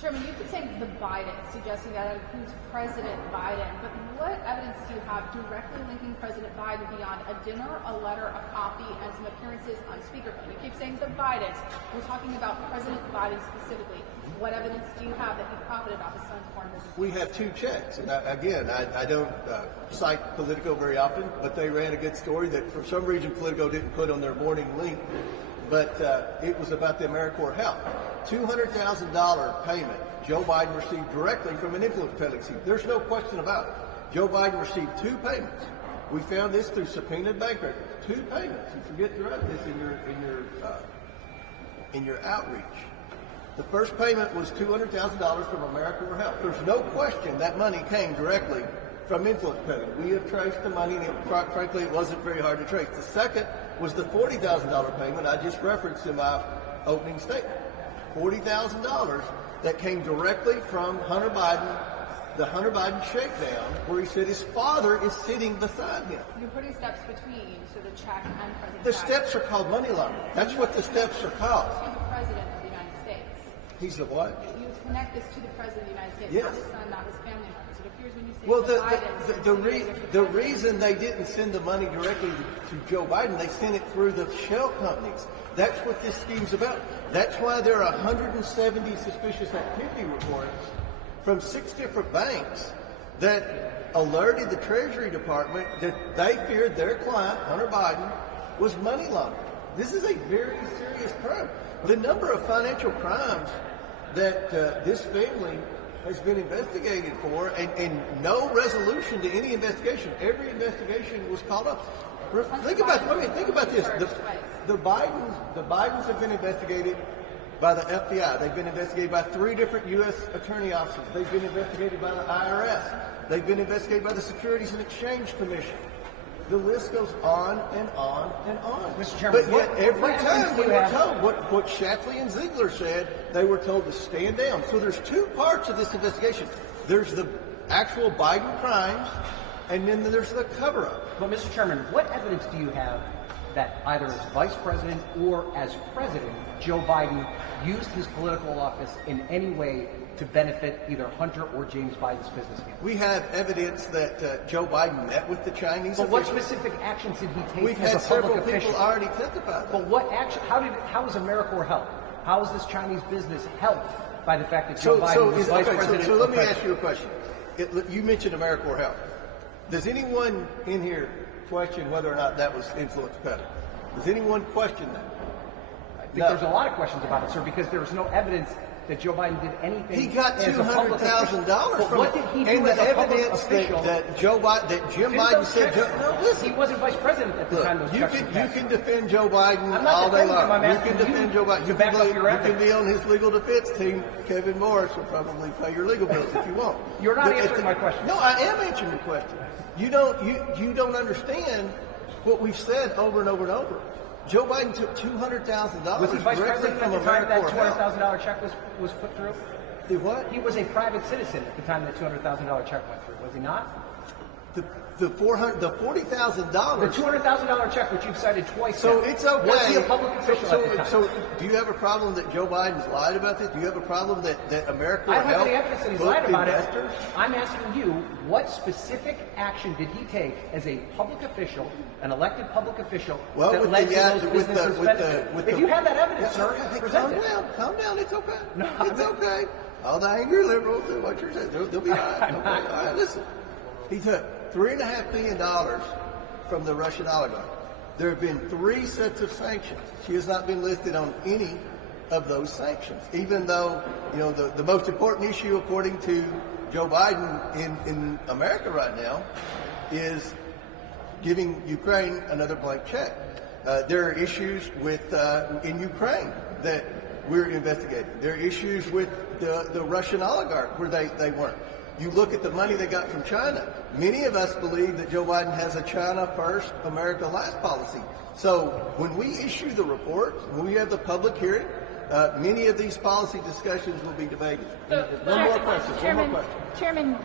Chairman, you keep saying the Biden, suggesting that includes President Biden, but what evidence do you have directly linking President Biden beyond a dinner, a letter, a copy, and some appearances on speakerphone? You keep saying the Bidens. We're talking about President Biden specifically. What evidence do you have that he profited off his son's foreign business? We have two checks. And I don't cite Politico very often, but they ran a good story that for some reason Politico didn't put on their morning link. But it was about the AmeriCorps help. $200,000 payment Joe Biden received directly from an influence peddling scheme. There's no question about it. Joe Biden received two payments. We found this through subpoenaed bank records. Two payments. You forget to write this in your outreach. The first payment was $200,000 from AmeriCorps Help. There's no question that money came directly from influence peddling. We have traced the money, and frankly, it wasn't very hard to trace. The second was the $40,000 payment I just referenced in my opening statement. $40,000 that came directly from Hunter Biden, the Hunter Biden shakedown, where he said his father is sitting beside him. You're putting steps between, so the check and President The Biden. steps are called money laundering. That's what the steps are called. He's the President of the United States. He's the what? You connect this to the President of the United States, Yes. not his son, not his family members. It appears when you say Well, Biden, the reason they didn't send the money directly to Joe Biden, they sent it through the shell companies. That's what this scheme's about. That's why there are 170 suspicious activity reports from 6 different banks that alerted the Treasury Department that they feared their client, Hunter Biden, was money laundering. This is a very serious crime. The number of financial crimes that this family has been investigated for, and no resolution to any investigation. Every investigation was called up. Think about this. The Bidens have been investigated by the FBI. They've been investigated by 3 different U.S. attorney offices. They've been investigated by the IRS. They've been investigated by the Securities and Exchange Commission. The list goes on and on and on. Mr. Chairman, but yet every time we were told what Shapley and Ziegler said, they were told to stand down. So there's 2 parts of this investigation. There's the actual Biden crimes, and then there's the cover-up. But Mr. Chairman, what evidence do you have that either as Vice President or as President, Joe Biden used his political office in any way to benefit either Hunter or James Biden's business deal? We have evidence that Joe Biden met with the Chinese But officials. what specific actions did he take We've as had a several public official? people already testify. But what action? How is AmeriCorps helped? How is this Chinese business helped by the fact that Joe Biden was Vice President? So let me ask you a question. You mentioned AmeriCorps Help. Does anyone in here question whether or not that was influence peddling? Does anyone question that? I think there's a lot of questions about it, sir, because there was no evidence that Joe Biden did anything. He got $200,000 from what did he do and as the a public evidence official? that Jim Biden said. No, listen. He wasn't Vice President at the time those checks were You passed. can defend Joe Biden I'm not all day defending him. long. I'm You asking can defend you Joe Biden. to back up your You ethics. can be on his legal defense team. Kevin Morris will probably pay your legal bills if you want. You're not answering my question. No, I am answering your question. You don't understand what we've said over and over and over. Joe Biden took $200,000 Was he Vice directly President from at the time that AmeriCorps Help. $200,000 check was put through? The what? He was a private citizen at the time that $200,000 check went through, was he not? The $40,000. The $200,000 check, which you've cited twice. So now, it's okay. Was he a public official at the time? So do you have a problem that Joe Biden's lied about this? Do you have a problem that AmeriCorps I don't have Help any evidence that he's booked lied about investors? it. I'm asking you, what specific action did he take as a public official, an elected public official, that led to those businesses benefiting? If you have that evidence, sir, present it. Calm down. It's okay. No, it's okay. All the angry liberals do what you're saying. They'll be all right. Okay. All right, listen. He took $3.5 million from the Russian oligarch. There have been 3 sets of sanctions. She has not been listed on any of those sanctions, even though, the most important issue, according to Joe Biden in America right now, is giving Ukraine another blank check. There are issues in Ukraine that we're investigating. There are issues with the Russian oligarch where they weren't. You look at the money they got from China. Many of us believe that Joe Biden has a China first, America last policy. So when we issue the report, when we have the public hearing, many of these policy discussions will be debated. One more question. Chairman,